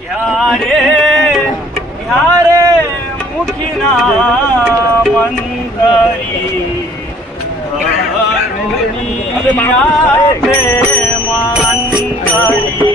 યારે યારે મુખીના મંતરી ધરુણી પ્રેમાન કરી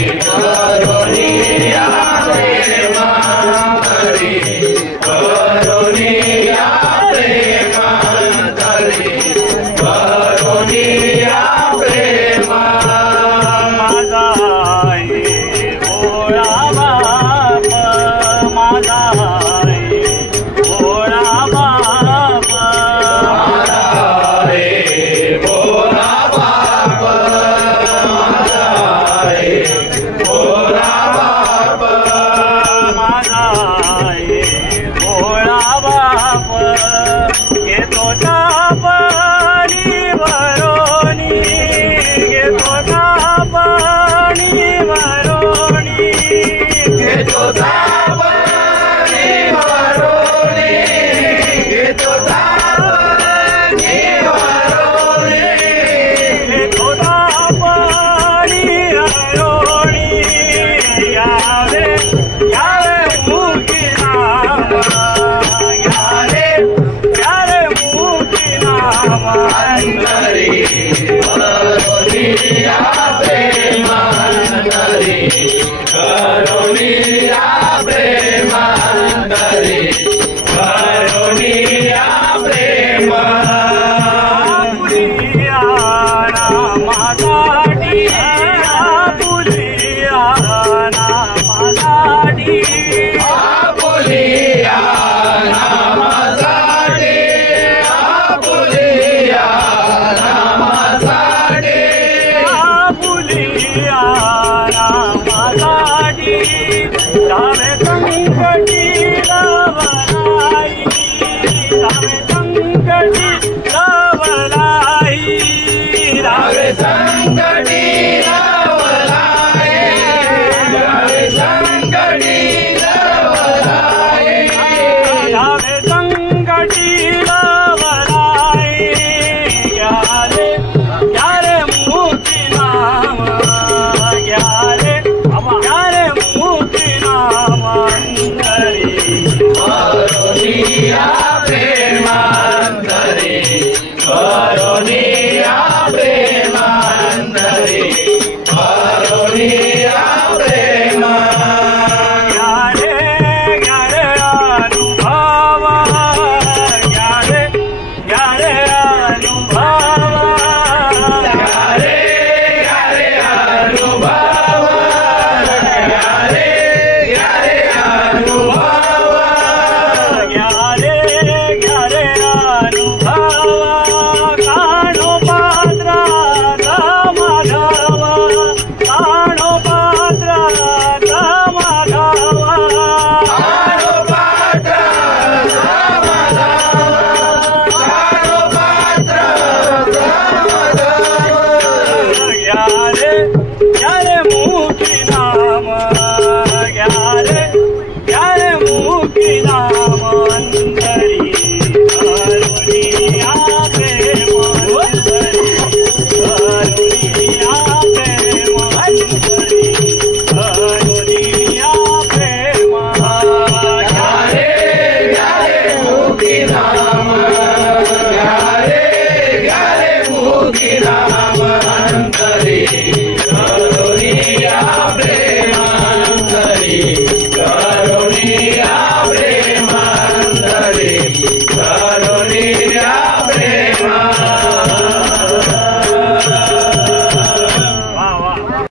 ભોળા બાપ એ તો તા राम अंतरे